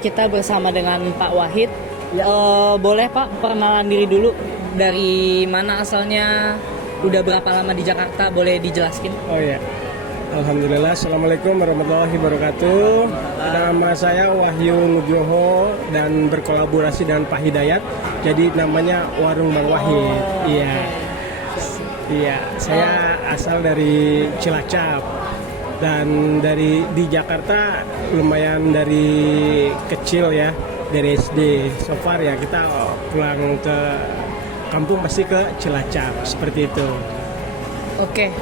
kita bersama dengan Pak Wahid. Boleh Pak perkenalan diri dulu, dari mana asalnya, udah berapa lama di Jakarta, boleh dijelaskan? Oh iya, alhamdulillah. Assalamualaikum warahmatullahi wabarakatuh. Nama saya Wahyu Nugroho dan berkolaborasi dengan Pak Hidayat. Jadi namanya Warung Bang Wahid. Iya, saya asal dari Cilacap dan di Jakarta lumayan dari kecil ya, dari SD. So far ya kita pulang ke kampung pasti ke Cilacap, seperti itu. Oke,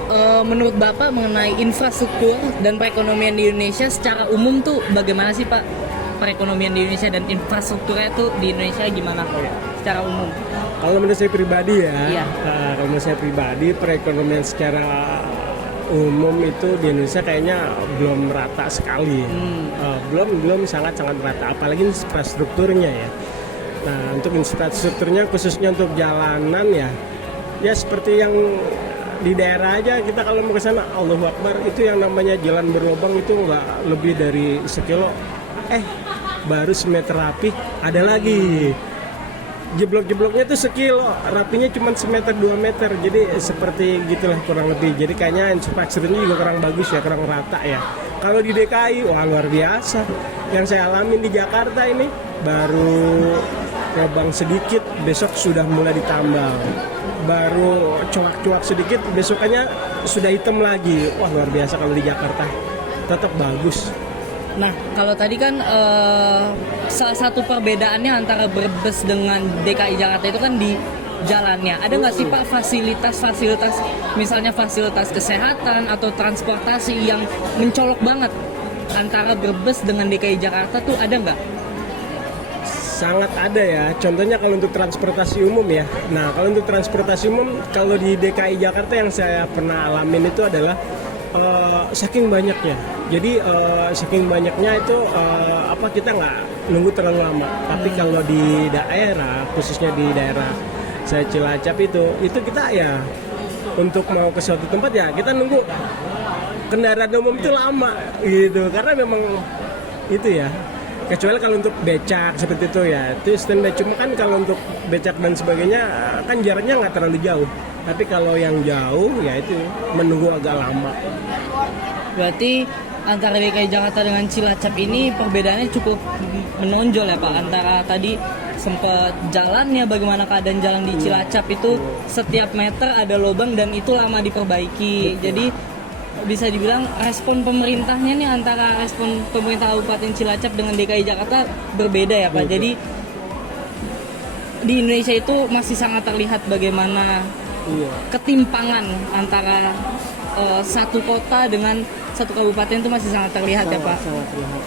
menurut Bapak mengenai infrastruktur dan perekonomian di Indonesia secara umum tuh bagaimana sih Pak? Perekonomian di Indonesia dan infrastrukturnya tuh di Indonesia gimana secara umum? Kalau menurut saya pribadi Iya. kalau menurut saya pribadi perekonomian secara umum itu di Indonesia kayaknya belum rata sekali. Belum sangat rata, apalagi infrastrukturnya ya. Nah, untuk infrastrukturnya khususnya untuk jalanan ya seperti yang di daerah aja, kita kalau mau ke sana Allahu Akbar, itu yang namanya jalan berlubang itu nggak lebih dari sekilo, baru semeter rapi ada lagi jeblok-jebloknya itu sekilo, rapinya cuma semeter 2 meter. Jadi seperti gitulah kurang lebih. Jadi kayaknya infrastrukturnya juga kurang bagus ya, kurang rata ya. Kalau di DKI wah luar biasa. Yang saya alamin di Jakarta ini baru lubang sedikit, besok sudah mulai ditambal. Baru cuak-cuak sedikit, besokannya sudah hitam lagi. Wah luar biasa kalau di Jakarta. Tetap bagus. Nah, kalau tadi kan salah satu perbedaannya antara Brebes dengan DKI Jakarta itu kan di jalannya. Ada nggak sih Pak fasilitas, misalnya fasilitas kesehatan atau transportasi yang mencolok banget antara Brebes dengan DKI Jakarta tuh ada nggak? Sangat ada ya. Contohnya kalau untuk transportasi umum ya. Nah, kalau untuk transportasi umum, kalau di DKI Jakarta yang saya pernah alamin itu adalah saking banyaknya. Jadi saking banyaknya itu kita nggak nunggu terlalu lama. Tapi kalau di daerah, khususnya di daerah saya Cilacap itu kita ya untuk mau ke suatu tempat ya kita nunggu kendaraan umum itu lama gitu, karena memang itu ya. Kecuali kalau untuk becak seperti itu ya, itu standby. Cuma kan kalau untuk becak dan sebagainya kan jaraknya nggak terlalu jauh. Tapi kalau yang jauh ya itu menunggu agak lama. Berarti antara DKI Jakarta dengan Cilacap ini perbedaannya cukup menonjol ya Pak. Antara tadi sempat jalannya, bagaimana keadaan jalan di Cilacap itu setiap meter ada lubang dan itu lama diperbaiki. Jadi bisa dibilang respon pemerintahnya nih, antara respon pemerintah Kabupaten Cilacap dengan DKI Jakarta berbeda ya Pak. Jadi di Indonesia itu masih sangat terlihat bagaimana ketimpangan antara satu kota dengan satu kabupaten itu masih sangat terlihat ya Pak. Sangat terlihat.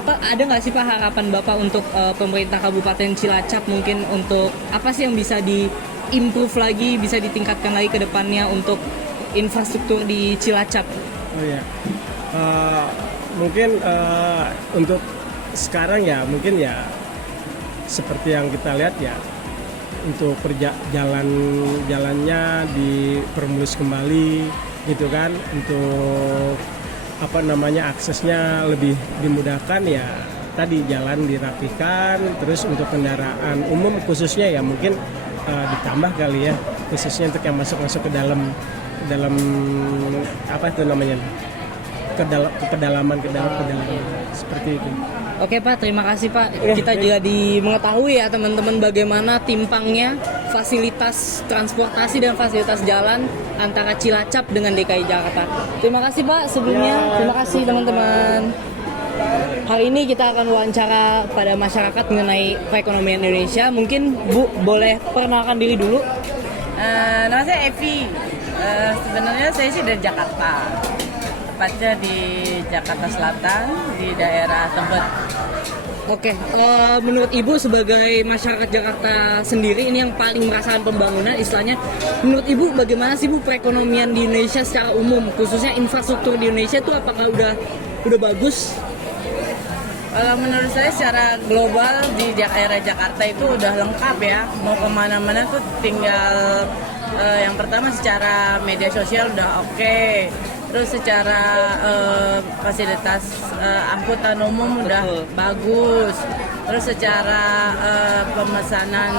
Apa ada nggak sih Pak harapan Bapak untuk pemerintah Kabupaten Cilacap, mungkin untuk apa sih yang bisa di-improve lagi, bisa ditingkatkan lagi ke depannya untuk infrastruktur di Cilacap? Oh ya, mungkin untuk sekarang ya mungkin ya seperti yang kita lihat ya, untuk jalannya dipermulus kembali gitu kan, untuk aksesnya lebih dimudahkan ya, tadi jalan dirapikan, terus untuk kendaraan umum khususnya ya mungkin ditambah kali ya, khususnya untuk yang masuk ke dalam ke pedalaman seperti itu. Oke Pak, terima kasih Pak. Kita juga mengetahui ya teman-teman bagaimana timpangnya fasilitas transportasi dan fasilitas jalan antara Cilacap dengan DKI Jakarta. Terima kasih Pak sebelumnya. Terima kasih teman-teman. Hari ini kita akan wawancara pada masyarakat mengenai perekonomian Indonesia. Mungkin Bu boleh perkenalkan diri dulu. Nama saya Evi. Sebenarnya saya sih dari Jakarta. Tepatnya di Jakarta Selatan, di daerah Tebet. Oke, menurut Ibu sebagai masyarakat Jakarta sendiri ini yang paling merasakan pembangunan, istilahnya, menurut Ibu bagaimana sih Bu perekonomian di Indonesia secara umum, khususnya infrastruktur di Indonesia itu apakah udah bagus? Kalau menurut saya secara global di daerah Jakarta itu udah lengkap ya. Mau kemana-mana tuh tinggal yang pertama secara media sosial udah oke. Terus secara fasilitas angkutan umum udah Betul. bagus. Terus secara pemesanan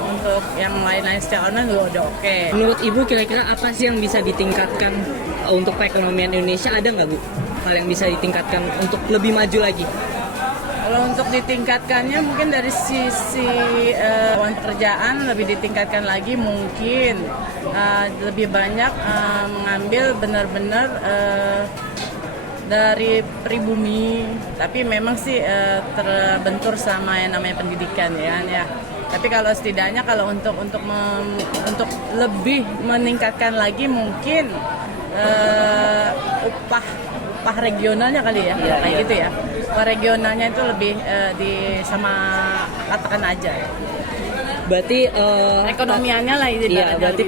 untuk yang lain-lain secara online juga udah oke. Menurut Ibu kira-kira apa sih yang bisa ditingkatkan untuk perekonomian Indonesia? Ada nggak Bu hal yang bisa ditingkatkan untuk lebih maju lagi? Kalau untuk ditingkatkannya mungkin dari sisi lapangan pekerjaan lebih ditingkatkan lagi, mungkin lebih banyak mengambil benar-benar dari pribumi, tapi memang sih terbentur sama yang namanya pendidikan ya. Tapi kalau setidaknya kalau untuk lebih meningkatkan lagi mungkin upah regionalnya kali ya, Iya, kayak iya. gitu ya. Upah regionalnya itu lebih sama katakan aja. Berarti Ekonomiannya lah itu. iya, berarti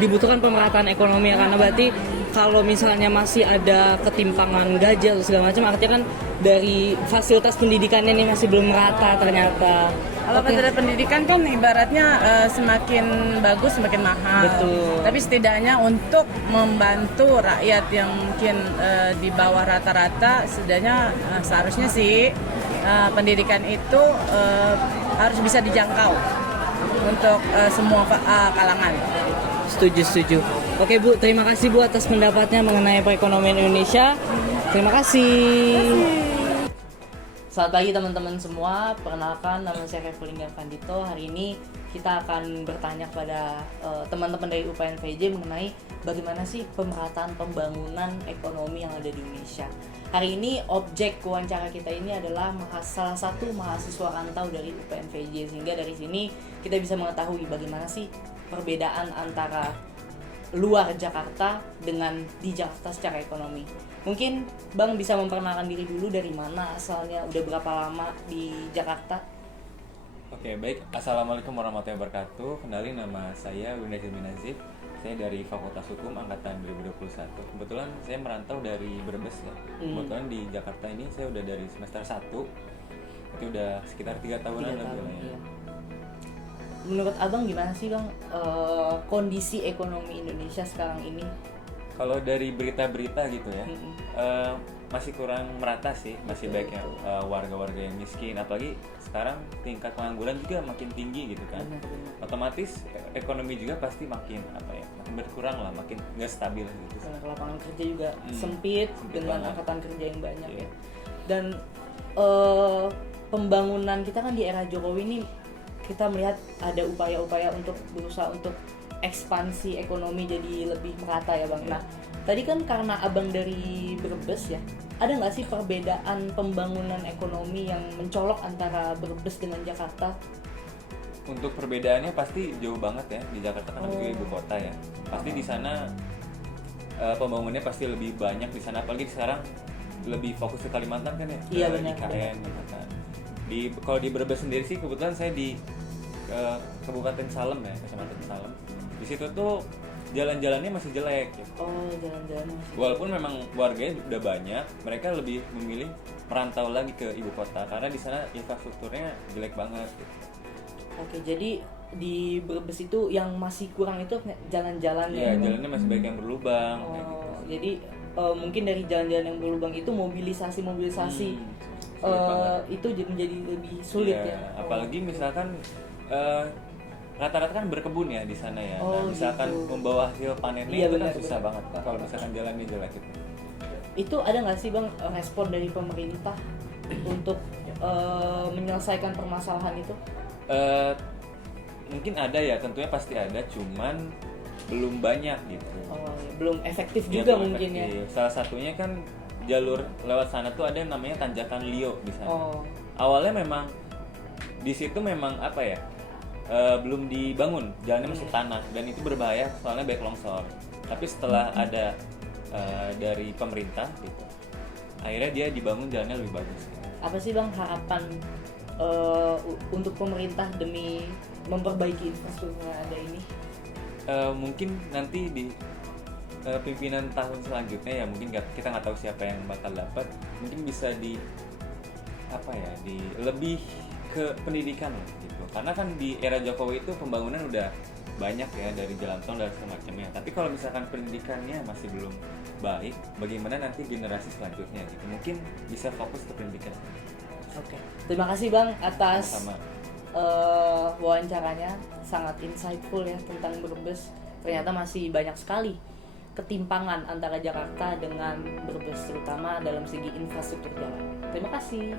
dibutuhkan pemerataan ekonomi ya, karena berarti kalau misalnya masih ada ketimpangan gaji atau segala macam, artinya kan dari fasilitas pendidikannya nih masih belum merata ternyata. Kalau Oke. fasilitas pendidikan kan ibaratnya semakin bagus semakin mahal. Betul. Tapi setidaknya untuk membantu rakyat yang mungkin di bawah rata-rata, setidaknya seharusnya sih pendidikan itu harus bisa dijangkau untuk semua kalangan. Setuju. Oke Bu, terima kasih Bu atas pendapatnya mengenai perekonomian Indonesia. Terima kasih. Selamat pagi teman-teman semua, perkenalkan nama saya Revelingga Pandito. Hari ini kita akan bertanya kepada teman-teman dari UPN VJ mengenai bagaimana sih pemerataan pembangunan ekonomi yang ada di Indonesia. Hari ini objek wawancara kita ini adalah salah satu mahasiswa rantau dari UPN VJ, sehingga dari sini kita bisa mengetahui bagaimana sih perbedaan antara luar Jakarta dengan di Jakarta secara ekonomi. Mungkin Bang bisa memperkenalkan diri dulu, dari mana asalnya, udah berapa lama di Jakarta? Oke, baik. Assalamualaikum warahmatullahi wabarakatuh. Kenalin, nama saya Winda Hilmi Nazif. Saya dari Fakultas Hukum Angkatan 2021. Kebetulan saya merantau dari Brebes ya. Kebetulan di Jakarta ini saya udah dari semester 1. Itu udah sekitar 3 tahunan 3 tahun, lebih lah ya. iya. Menurut Abang gimana sih Bang kondisi ekonomi Indonesia sekarang ini? Kalau dari berita-berita gitu ya, masih kurang merata sih, masih banyak yang warga-warga yang miskin, apalagi sekarang tingkat pengangguran juga makin tinggi gitu kan. Benar-benar. Otomatis ekonomi juga pasti makin makin berkurang lah, makin nggak stabil gitu. Karena lapangan kerja juga sempit dengan banget. angkatan kerja yang banyak Iya. ya. Dan pembangunan kita kan di era Jokowi ini, kita melihat ada upaya-upaya untuk berusaha untuk ekspansi ekonomi jadi lebih merata ya Bang. Nah, tadi kan karena Abang dari Brebes ya, ada nggak sih perbedaan pembangunan ekonomi yang mencolok antara Brebes dengan Jakarta? Untuk perbedaannya pasti jauh banget ya. Di Jakarta kan juga ibu kota ya. Pasti di sana pembangunannya pasti lebih banyak di sana, apalagi sekarang lebih fokus ke Kalimantan kan ya. Iya, ke benar, IKN gitu kan. Kalau di Brebes sendiri sih kebetulan saya di Kabupaten Salem ya, Kecamatan Salem. Di situ tuh jalan-jalannya masih jelek gitu. Oh, jalan-jalan masih. Walaupun memang warganya udah banyak, mereka lebih memilih merantau lagi ke ibu kota karena di sana infrastrukturnya jelek banget gitu. Oke, jadi di Brebes itu yang masih kurang itu jalan-jalannya. Iya, jalannya masih banyak yang berlubang kayak gitu. Jadi mungkin dari jalan-jalan yang berlubang itu mobilisasi sulit banget. itu menjadi lebih sulit Iya, ya. apalagi misalkan rata-rata kan berkebun ya di sana ya. Oh, Nah, misalkan gitu. membawa hasil panennya Iya, itu benar, kan susah benar. banget kalau misalkan jalannya jelek gitu. Itu ada nggak sih Bang respon dari pemerintah untuk menyelesaikan permasalahan itu? Mungkin ada ya, tentunya pasti ada, cuman belum banyak gitu. Oh, ya, belum efektif Ya, juga belum mungkin ya. efektif. Salah satunya kan jalur lewat sana tuh ada yang namanya Tanjakan Lio di sana. Oh. Awalnya memang di situ memang apa ya, belum dibangun, jalannya masih tanah dan itu berbahaya soalnya banyak longsor. Tapi setelah ada dari pemerintah gitu, akhirnya dia dibangun jalannya lebih bagus. Apa sih Bang harapan untuk pemerintah demi memperbaiki infrastruktur yang ada ini? Mungkin nanti di pimpinan tahun selanjutnya ya, mungkin kita nggak tahu siapa yang bakal dapat, mungkin bisa apa ya, di lebih ke pendidikan lah gitu. Karena kan di era Jokowi itu pembangunan udah banyak ya, dari jalan tol dan semacamnya. Tapi kalau misalkan pendidikannya masih belum baik, bagaimana nanti generasi selanjutnya gitu? Mungkin bisa fokus ke pendidikan. Oke. Terima kasih Bang atas Sama. wawancaranya, sangat insightful ya tentang Brebes. Ternyata masih banyak sekali ketimpangan antara Jakarta dengan Brebes, terutama dalam segi infrastruktur jalan. Terima kasih.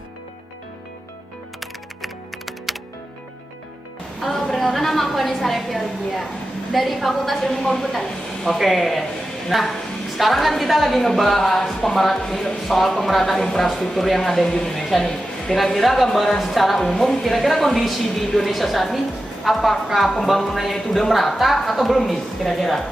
Halo, perkenalkan nama aku Anissa Revialgia dari Fakultas Ilmu Komputer. Oke, nah sekarang kan kita lagi ngebahas soal pemerataan infrastruktur yang ada di Indonesia nih. Kira-kira gambaran secara umum, kira-kira kondisi di Indonesia saat ini, apakah pembangunannya itu udah merata atau belum nih kira-kira?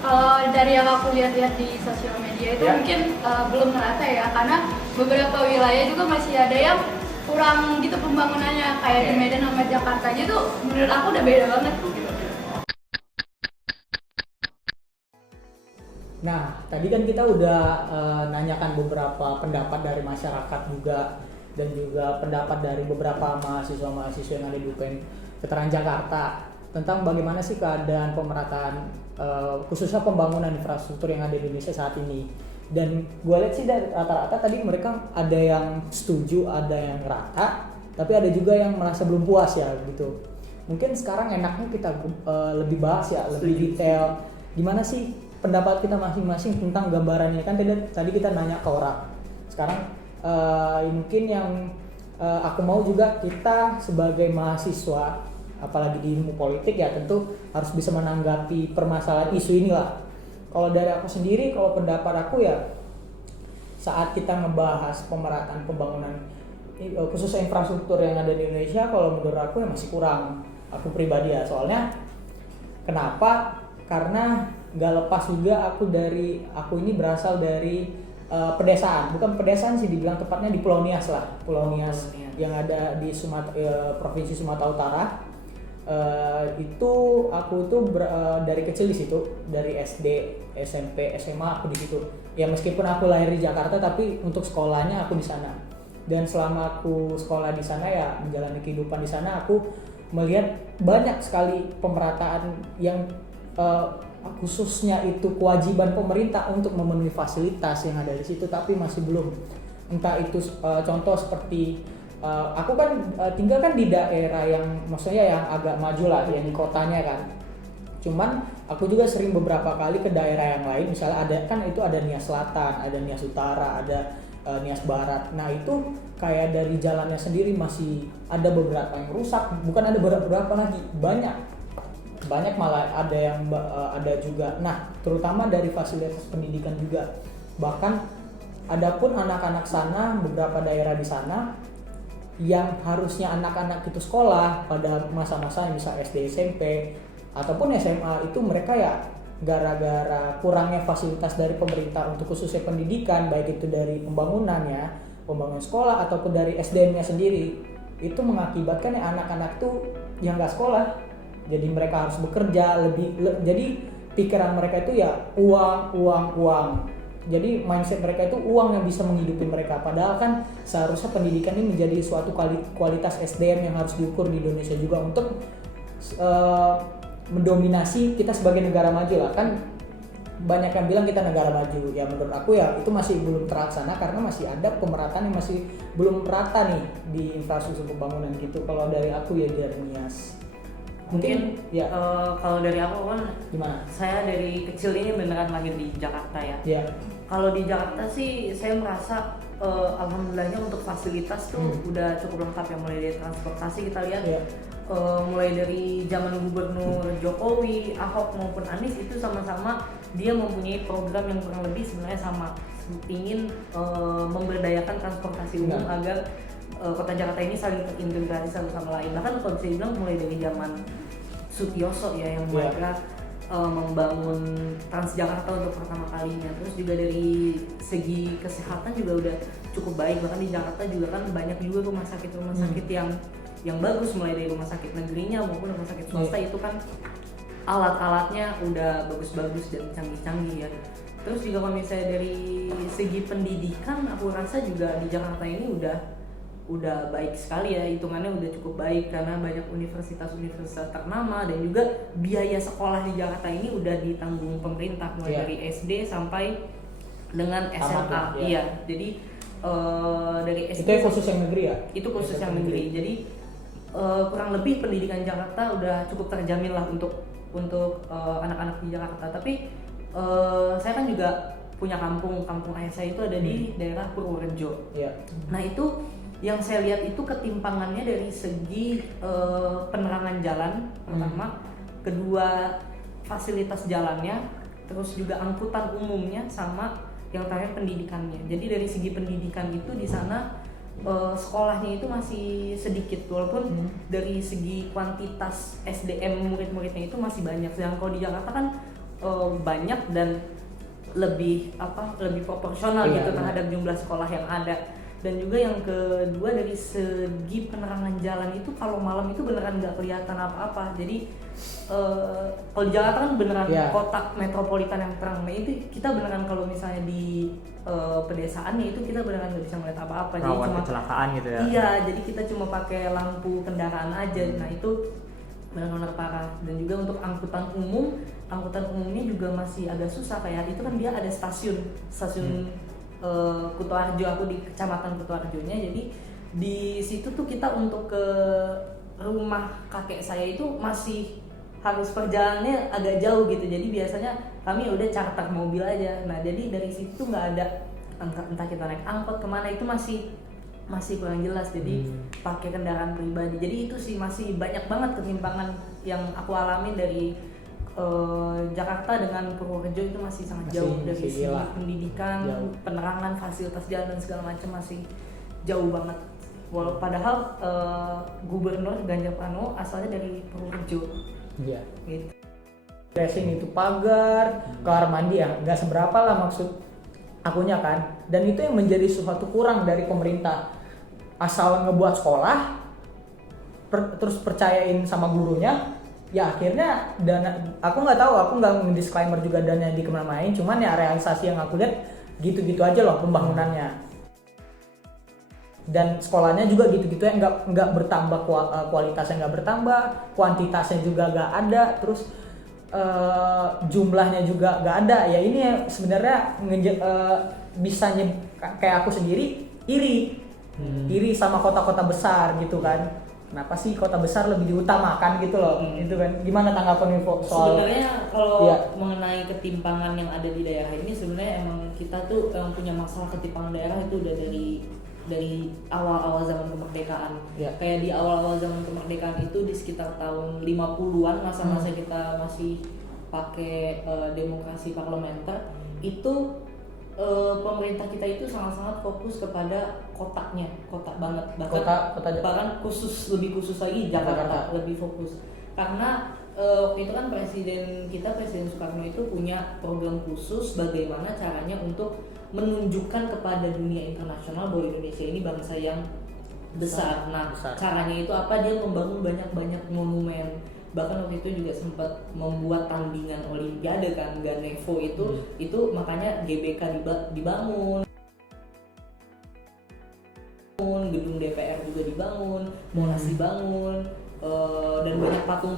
Kalau dari yang aku lihat-lihat di sosial media itu Ya. mungkin belum merata ya, karena beberapa wilayah juga masih ada yang kurang gitu pembangunannya, kayak di Oke. Medan sama Jakarta aja tuh menurut aku udah beda banget gitu. Nah, tadi kan kita udah nanyakan beberapa pendapat dari masyarakat juga, dan juga pendapat dari beberapa mahasiswa-mahasiswa yang ada di UPN Veteran Jakarta tentang bagaimana sih keadaan pemerataan khususnya pembangunan infrastruktur yang ada di Indonesia saat ini. Dan gue lihat sih dari rata-rata tadi mereka ada yang setuju, ada yang rata, tapi ada juga yang merasa belum puas ya gitu. Mungkin sekarang enaknya kita lebih bahas ya, lebih detail. Gimana sih pendapat kita masing-masing tentang gambarannya? Kan tadi kita nanya ke orang. Sekarang mungkin yang aku mau juga, kita sebagai mahasiswa, apalagi di ilmu politik ya, tentu harus bisa menanggapi permasalahan isu inilah. Kalau dari aku sendiri, kalau pendapat aku ya, saat kita ngebahas pemerataan pembangunan khususnya infrastruktur yang ada di Indonesia, kalau menurut aku ya masih kurang. Aku pribadi ya, soalnya kenapa? Karena gak lepas juga aku ini berasal dari pedesaan, bukan pedesaan sih, dibilang tepatnya di Pulau Nias lah, Pulau Nias yang ada di Provinsi Sumatera Utara. Itu aku tuh dari kecil di situ, dari SD, SMP, SMA aku di situ. Ya meskipun aku lahir di Jakarta, tapi untuk sekolahnya aku di sana. Dan selama aku sekolah di sana ya, menjalani kehidupan di sana, aku melihat banyak sekali pemerataan yang khususnya itu kewajiban pemerintah untuk memenuhi fasilitas yang ada di situ, tapi masih belum. Entah itu contoh seperti aku kan tinggal kan di daerah yang maksudnya yang agak maju lah, yang di kotanya kan. Cuman aku juga sering beberapa kali ke daerah yang lain, misalnya ada Nias Selatan, ada Nias Utara, ada Nias Barat. Nah itu kayak dari jalannya sendiri masih ada beberapa yang rusak, bukan ada beberapa lagi, banyak malah ada yang ada juga. Nah terutama dari fasilitas pendidikan juga, bahkan adapun anak-anak sana, beberapa daerah di sana yang harusnya anak-anak itu sekolah pada masa-masa misal SD, SMP ataupun SMA, itu mereka ya gara-gara kurangnya fasilitas dari pemerintah untuk khususnya pendidikan, baik itu dari pembangunan sekolah ataupun dari SDM-nya sendiri, itu mengakibatkan ya anak-anak tuh yang nggak sekolah, jadi mereka harus bekerja jadi pikiran mereka itu ya uang. Jadi mindset mereka itu uang yang bisa menghidupi mereka. Padahal kan seharusnya pendidikan ini menjadi suatu kualitas SDM yang harus diukur di Indonesia juga untuk mendominasi kita sebagai negara maju lah. Kan banyak yang bilang kita negara maju. Ya menurut aku ya itu masih belum terlaksana karena masih ada pemerataan yang masih belum rata nih di infrastruktur pembangunan gitu. Kalau dari aku ya dari Nias. Mungkin ya. Kalau dari aku kan, Gimana? saya dari kecil ini beneran lahir di Jakarta ya. Ya. Kalau di Jakarta sih saya merasa alhamdulillahnya untuk fasilitas tuh udah cukup lengkap ya, mulai dari transportasi kita lihat mulai dari zaman Gubernur Jokowi, Ahok maupun Anies itu sama-sama dia mempunyai program yang kurang lebih sebenarnya sama, ingin memberdayakan transportasi umum agar kota Jakarta ini saling terintegrasi satu sama lain. Bahkan kalau bisa dibilang mulai dari zaman Sutioso ya yang mereka membangun Transjakarta untuk pertama kalinya. Terus juga dari segi kesehatan juga udah cukup baik. Bahkan di Jakarta juga kan banyak juga rumah sakit yang bagus, mulai dari rumah sakit negerinya maupun rumah sakit swasta itu kan alat-alatnya udah bagus-bagus dan canggih-canggih ya. Terus juga kalau misalnya dari segi pendidikan, aku rasa juga di Jakarta ini udah udah baik sekali ya, hitungannya udah cukup baik karena banyak universitas-universitas ternama dan juga biaya sekolah di Jakarta ini udah ditanggung pemerintah mulai dari SD sampai dengan SMA. Tamat, ya. Iya, jadi dari SD Itu yang khusus yang negeri ya? itu khusus yang negeri. Jadi kurang lebih pendidikan Jakarta udah cukup terjamin lah untuk anak-anak di Jakarta. Tapi saya kan juga punya kampung ayah saya itu ada di daerah Purworejo. Iya. Nah itu yang saya lihat itu ketimpangannya dari segi penerangan jalan pertama, kedua fasilitas jalannya, terus juga angkutan umumnya, sama yang terakhir pendidikannya. Jadi dari segi pendidikan itu di sana sekolahnya itu masih sedikit, walaupun dari segi kuantitas SDM murid-muridnya itu masih banyak. Sedangkan kalau di Jakarta kan banyak dan lebih proporsional gitu terhadap jumlah sekolah yang ada. Dan juga yang kedua dari segi penerangan jalan itu kalau malam itu beneran nggak kelihatan apa-apa. Jadi kalau di Jakarta kan beneran kotak metropolitan yang terang. Nah itu kita beneran kalau misalnya di pedesaannya itu kita beneran nggak bisa melihat apa-apa. Jadi Rawan cuma kecelakaan gitu ya. Iya, jadi kita cuma pakai lampu kendaraan aja. Nah itu benar-benar parah. Dan juga untuk angkutan umumnya juga masih agak susah. Kayak itu kan dia ada stasiun Kutoarjo, aku di kecamatan Kutoarjonya. Jadi di situ tuh kita untuk ke rumah kakek saya itu masih harus perjalanannya agak jauh gitu. Jadi biasanya kami udah charter mobil aja. Nah jadi dari situ nggak ada entah kita naik angkot kemana, itu masih kurang jelas. Jadi pakai kendaraan pribadi. Jadi itu sih masih banyak banget ketimpangan yang aku alami dari Jakarta dengan Purworejo. Itu masih sangat jauh dari segi pendidikan, penerangan, fasilitas jalan dan segala macam masih jauh banget. Padahal Gubernur Ganjar Pranowo asalnya dari Purworejo. Iya. Gitu. Dressing itu pagar, kamar mandi ya nggak seberapa lah maksud akunya kan. Dan itu yang menjadi sesuatu kurang dari pemerintah. Asal ngebuat sekolah, terus percayain sama gurunya, ya akhirnya dana, aku nggak tahu, aku nggak nge-disclaimer juga dana di kemana-mana, cuman ya realisasi yang aku lihat gitu-gitu aja loh pembangunannya. Dan sekolahnya juga gitu-gitu ya, nggak bertambah, kualitasnya nggak bertambah, kuantitasnya juga nggak ada, terus jumlahnya juga nggak ada. Ya ini ya sebenarnya bisa kayak aku sendiri iri sama kota-kota besar gitu kan. Kenapa sih kota besar lebih diutamakan gitu loh? Itu kan gimana tanggapan info soal sebenarnya kalau mengenai ketimpangan yang ada di daerah ini, sebenarnya emang kita tuh yang punya masalah ketimpangan daerah itu udah dari awal-awal zaman kemerdekaan. Kayak di awal-awal zaman kemerdekaan itu di sekitar tahun 50-an, masa-masa kita masih pakai demokrasi parlementer, itu pemerintah kita itu sangat-sangat fokus kepada kotaknya, kotak banget, bahkan lebih khusus lagi Jakarta lebih fokus. Karena waktu itu kan Presiden Soekarno itu punya program khusus bagaimana caranya untuk menunjukkan kepada dunia internasional bahwa Indonesia ini bangsa yang besar. Nah, caranya itu apa? Dia membangun banyak-banyak monumen. Bahkan waktu itu juga sempat membuat tandingan olimpiade kan, Ganevo itu makanya GBK dibangun, gedung DPR juga dibangun, Monas dibangun, dan banyak patung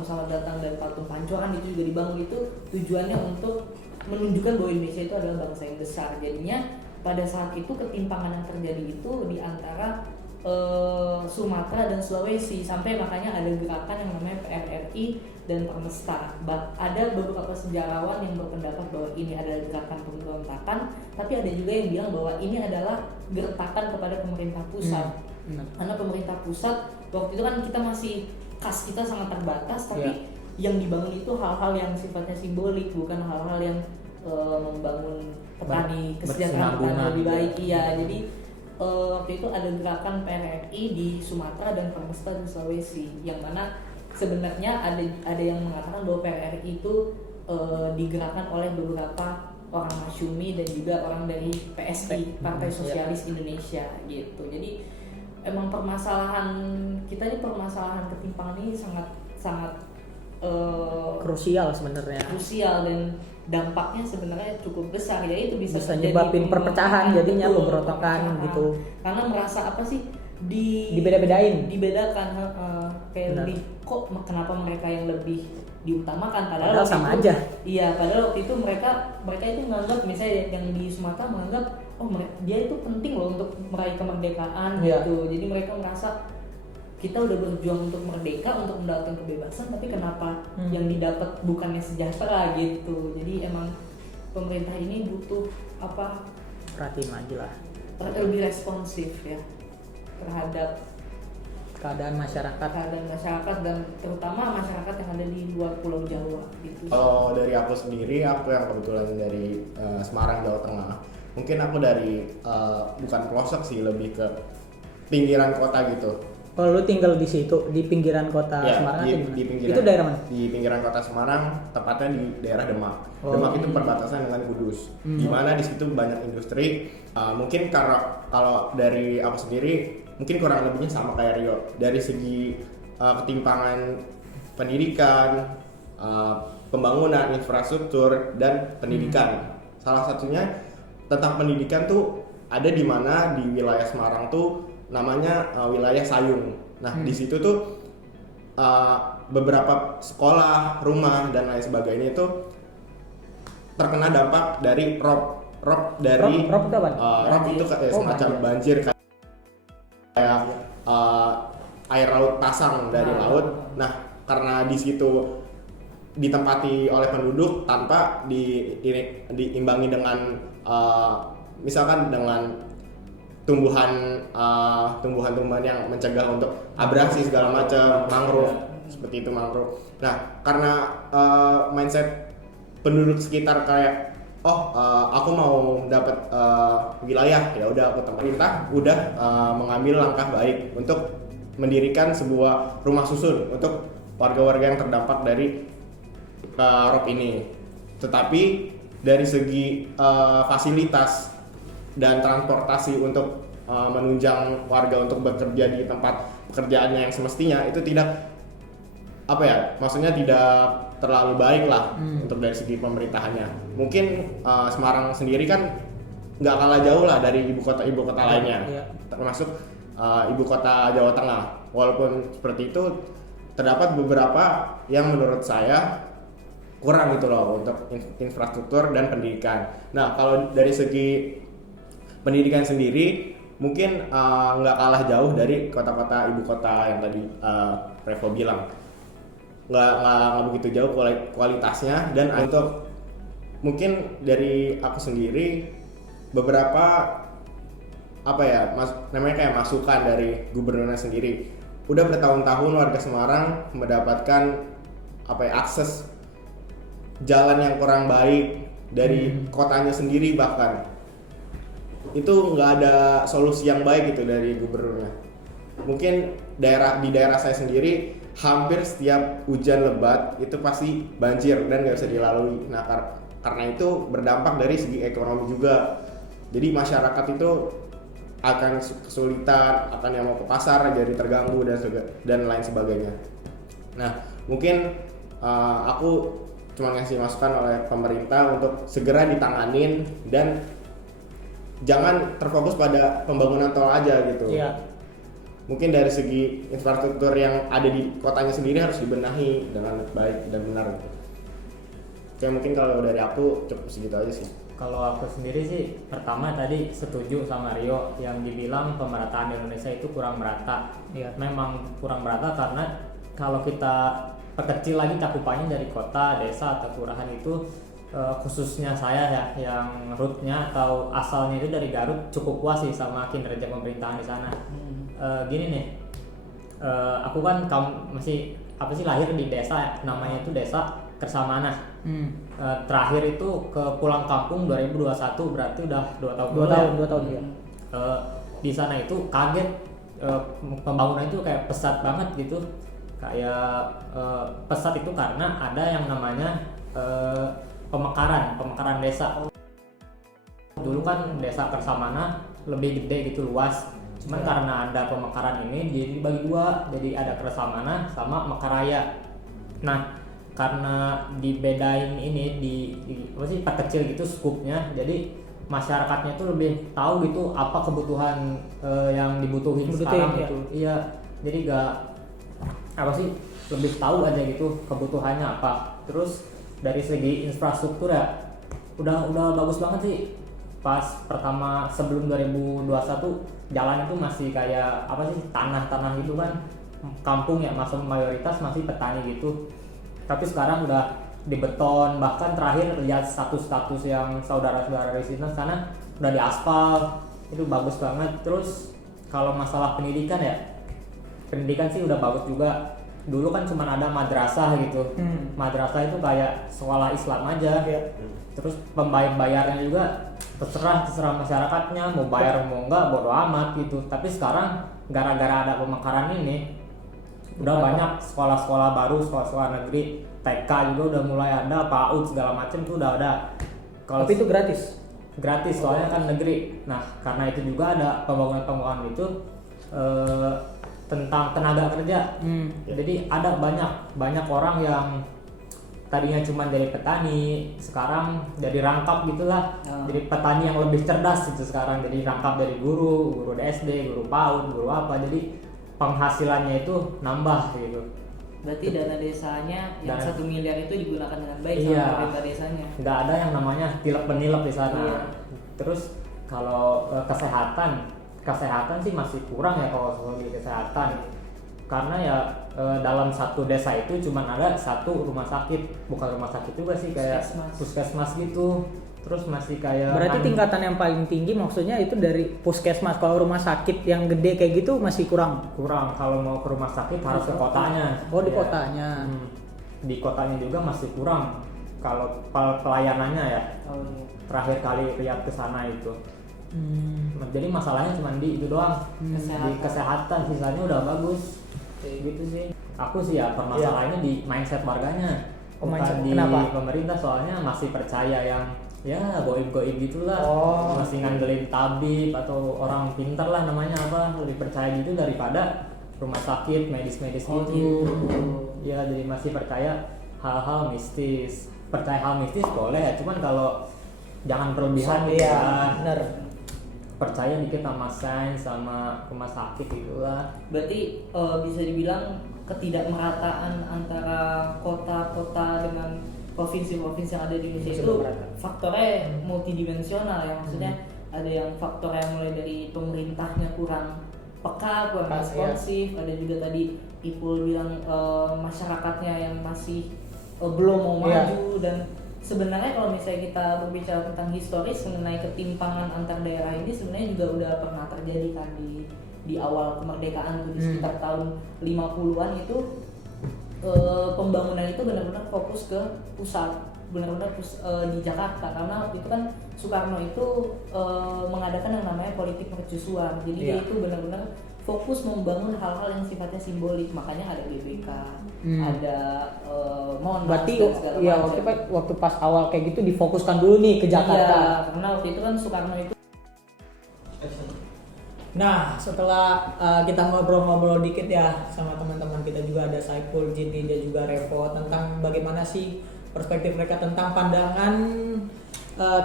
Selamat Datang dan patung Pancoran itu juga dibangun. Itu tujuannya untuk menunjukkan bahwa Indonesia itu adalah bangsa yang besar. Jadinya pada saat itu ketimpangan yang terjadi itu di antara Sumatera dan Sulawesi, sampai makanya ada gerakan yang namanya PRRI dan Permesta. Ada beberapa sejarawan yang berpendapat bahwa ini adalah gerakan pemberontakan, tapi ada juga yang bilang bahwa ini adalah gertakan kepada pemerintah pusat. Karena pemerintah pusat waktu itu kan kita masih kas kita sangat terbatas, tapi yang dibangun itu hal-hal yang sifatnya simbolik, bukan hal-hal yang membangun petani, kesejahteraan petani lebih baik. Iya, jadi waktu itu ada gerakan PRRI di Sumatera dan Permesta di Sulawesi, yang mana sebenarnya ada yang mengatakan bahwa PRRI itu digerakkan oleh beberapa orang Masyumi dan juga orang dari PSI, Partai Sosialis Indonesia gitu. Jadi emang permasalahan kita ini, permasalahan ketimpangan ini sangat krusial sebenarnya. Krusial dan dampaknya sebenarnya cukup besar, ya itu bisa nyebabin perpecahan, jadinya pemberontakan gitu. Karena merasa apa sih, Dibeda-bedain. dibedakan kayak Benar. lebih kok kenapa mereka yang lebih diutamakan Padahal waktu sama itu- aja. Iya, padahal waktu itu mereka itu menganggap misalnya yang di Sumatera menganggap dia itu penting loh untuk meraih kemerdekaan Iya. gitu. Jadi mereka merasa kita udah berjuang untuk merdeka, untuk mendapatkan kebebasan, tapi kenapa yang didapat bukannya sejahtera gitu. Jadi emang pemerintah ini butuh Perhatiin lagi lah lebih responsif ya terhadap keadaan masyarakat. dan terutama masyarakat yang ada di luar Pulau Jawa gitu. Kalau dari aku sendiri, aku yang kebetulan dari Semarang, Jawa Tengah. Mungkin aku dari bukan pelosok sih, lebih ke pinggiran kota gitu. Kalau lu tinggal di situ di pinggiran kota Ya, Semarang di, atau gimana? di pinggiran, Itu daerah mana? Di pinggiran kota Semarang, tepatnya di daerah Demak. Oh. Demak itu perbatasan dengan Kudus. Di mana di situ banyak industri. Mungkin kalau dari aku sendiri, mungkin kurang lebihnya sama kayak Rio. Dari segi ketimpangan pendidikan, pembangunan infrastruktur dan pendidikan. Salah satunya tentang pendidikan tuh ada di mana di wilayah Semarang tuh namanya wilayah Sayung. Nah, di situ tuh beberapa sekolah, rumah dan lain sebagainya itu terkena dampak dari rob dari Rob itu apa? rob itu kayak semacam banjir, kayak air laut pasang dari laut. Nah, karena di situ ditempati oleh penduduk tanpa diimbangi dengan misalkan dengan tumbuhan-tumbuhan yang mencegah untuk abrasi segala macam, mangrove seperti itu, mangrove. Nah, karena mindset penduduk sekitar kayak aku mau dapat wilayah, ya udah aku pemerintah udah mengambil langkah baik untuk mendirikan sebuah rumah susun untuk warga-warga yang terdampak dari rob ini. Tetapi dari segi fasilitas dan transportasi untuk menunjang warga untuk bekerja di tempat pekerjaannya yang semestinya itu tidak maksudnya tidak terlalu baik lah untuk dari segi pemerintahannya. Mungkin Semarang sendiri kan nggak kalah jauh lah dari ibu kota lainnya, termasuk ibu kota Jawa Tengah. Walaupun seperti itu, terdapat beberapa yang menurut saya kurang gitu loh untuk infrastruktur dan pendidikan. Nah, kalau dari segi pendidikan sendiri mungkin nggak kalah jauh dari kota-kota ibu kota yang tadi Revo bilang, nggak begitu jauh kualitasnya. Dan untuk mungkin dari aku sendiri beberapa namanya kayak masukan dari gubernurnya sendiri. Udah bertahun-tahun warga Semarang mendapatkan akses jalan yang kurang baik dari kotanya sendiri, bahkan itu nggak ada solusi yang baik gitu dari gubernurnya. Mungkin di daerah saya sendiri hampir setiap hujan lebat itu pasti banjir dan nggak bisa dilalui. Nah, karena itu berdampak dari segi ekonomi juga. Jadi masyarakat itu akan kesulitan, akan yang mau ke pasar jadi terganggu dan lain sebagainya. Nah, mungkin aku cuma ngasih masukan oleh pemerintah untuk segera ditanganin dan jangan terfokus pada pembangunan tol aja gitu. Iya. Mungkin dari segi infrastruktur yang ada di kotanya sendiri harus dibenahi dengan baik dan benar. Oke, mungkin kalau dari aku cukup segitu aja sih. Kalau aku sendiri sih, pertama tadi setuju sama Rio yang dibilang pemerataan di Indonesia itu kurang merata. Iya. Memang kurang merata karena kalau kita perkecil lagi cakupannya dari kota, desa atau kelurahan itu, khususnya saya ya yang rootnya atau asalnya itu dari Garut, cukup puas sih sama kinerja pemerintahan di sana. Gini nih, aku kan masih lahir di desa, namanya itu desa Kersamana. Terakhir itu ke pulang kampung 2021, berarti udah 2 tahun. 2 tahun ya. Di sana itu kaget, pembangunan itu kayak pesat banget gitu. Kayak pesat itu karena ada yang namanya pemekaran desa. Dulu kan desa Kersamana lebih gede gitu, luas. Cuman karena ada pemekaran ini jadi dibagi dua, jadi ada Kersamana sama Mekaraya. Nah, karena dibedain ini di perkecil gitu skupnya, jadi masyarakatnya tuh lebih tahu gitu apa kebutuhan yang dibutuhin sekarang ya. gitu. Iya, jadi gak apa sih, lebih tahu aja gitu kebutuhannya apa. Terus dari segi infrastruktur ya udah bagus banget sih. Pas pertama sebelum 2021 jalan itu masih kayak apa sih, tanah gitu kan, kampung ya, masuk mayoritas masih petani gitu. Tapi sekarang udah dibeton, bahkan terakhir lihat status yang saudara-saudara di sana udah diaspal, itu bagus banget. Terus kalau masalah pendidikan ya, pendidikan sih udah bagus juga. Dulu kan cuma ada madrasah gitu, madrasah itu kayak sekolah Islam aja. Terus pembayarnya juga terserah masyarakatnya mau bayar mau enggak, bodo amat gitu. Tapi sekarang gara-gara ada pemekaran ini udah banyak sekolah-sekolah baru, sekolah-sekolah negeri, TK juga udah mulai ada, PAUD segala macem tuh udah ada. Tapi itu gratis soalnya kan negeri. Nah karena itu juga ada pembangunan itu tentang tenaga kerja. Jadi ada banyak orang yang tadinya cuma dari petani, sekarang jadi rangkap gitulah. Jadi petani yang lebih cerdas itu sekarang jadi rangkap dari guru SD, guru PAUD, guru apa. Jadi penghasilannya itu nambah gitu. Berarti dana desanya yang 1 miliar itu digunakan dengan baik Iya, sama pemerintah desanya. Nggak ada yang namanya tilep penilep di sana. Iya. Terus kalau kesehatan sih masih kurang ya kalau soal kesehatan. Karena ya dalam satu desa itu cuma ada satu rumah sakit, bukan rumah sakit juga sih, kayak puskesmas gitu. Terus masih kayak berarti tingkatan yang paling tinggi maksudnya itu dari puskesmas. Kalau rumah sakit yang gede kayak gitu masih kurang. Kalau mau ke rumah sakit harus ke kotanya. Oh di kotanya. Di kotanya juga masih kurang kalau pelayanannya ya. Terakhir kali lihat ke sana itu. Jadi masalahnya cuma di itu doang, di kesehatan. Sisanya udah bagus kayak gitu sih. Aku sih ya permasalahannya di mindset warganya, bukan di pemerintah. Soalnya masih percaya yang ya goib gitulah, masih ngandelin tabib atau orang pintar lah namanya apa, lebih percaya gitu daripada rumah sakit medis gitu. Ya jadi masih percaya hal-hal mistis. Percaya hal mistis boleh ya, cuman kalau jangan berlebihan gitu ya. Bener. Percaya dikit sama sains sama rumah sakit itulah. Berarti bisa dibilang ketidakmerataan antara kota-kota dengan provinsi-provinsi yang ada di Indonesia itu faktornya multidimensional ya. Maksudnya ada yang faktor yang mulai dari pemerintahnya kurang peka, kurang responsif. Ada juga tadi Ipul bilang masyarakatnya yang masih belum mau maju. Dan sebenarnya kalau misalnya kita berbicara tentang historis mengenai ketimpangan antar daerah ini sebenarnya juga udah pernah terjadi kan di awal kemerdekaan tuh, di sekitar tahun 50-an itu pembangunan itu benar-benar fokus ke pusat, benar-benar di Jakarta, karena waktu itu kan Soekarno itu mengadakan yang namanya politik mercusuan. Jadi dia itu benar-benar fokus membangun hal-hal yang sifatnya simbolik, makanya ada GBK, ada Monas. Berarti dan segala ya macam. waktu pas awal kayak gitu difokuskan dulu nih ke Jakarta. Iya, karena waktu itu kan Soekarno itu. Nah, setelah kita ngobrol-ngobrol dikit ya sama teman-teman kita juga, ada Saiful, Jinny, dan juga Revo, tentang bagaimana sih perspektif mereka tentang pandangan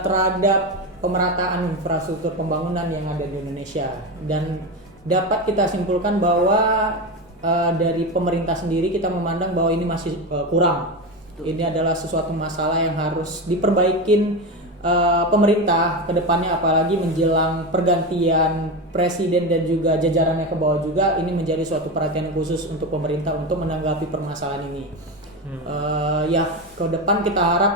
terhadap pemerataan infrastruktur pembangunan yang ada di Indonesia. Dan dapat kita simpulkan bahwa dari pemerintah sendiri kita memandang bahwa ini masih kurang. Ini adalah sesuatu masalah yang harus diperbaikin pemerintah ke depannya, apalagi menjelang pergantian presiden dan juga jajarannya ke bawah juga. Ini menjadi suatu perhatian khusus untuk pemerintah untuk menanggapi permasalahan ini. Ya ke depan kita harap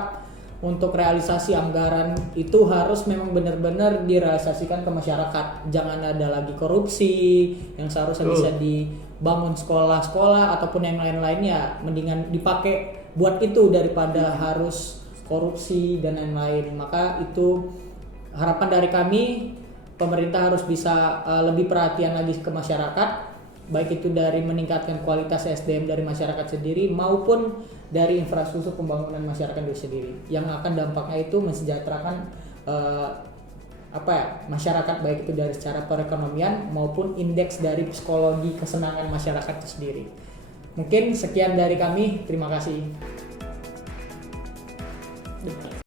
untuk realisasi anggaran itu harus memang benar-benar direalisasikan ke masyarakat. Jangan ada lagi korupsi yang seharusnya bisa dibangun sekolah-sekolah ataupun yang lain-lainnya. Mendingan dipakai buat itu daripada harus korupsi dan lain-lain. Maka itu harapan dari kami, pemerintah harus bisa lebih perhatian lagi ke masyarakat, baik itu dari meningkatkan kualitas SDM dari masyarakat sendiri maupun dari infrastruktur pembangunan masyarakat itu sendiri, yang akan dampaknya itu mensejahterakan masyarakat, baik itu dari secara perekonomian maupun indeks dari psikologi kesenangan masyarakat itu sendiri. Mungkin sekian dari kami, terima kasih.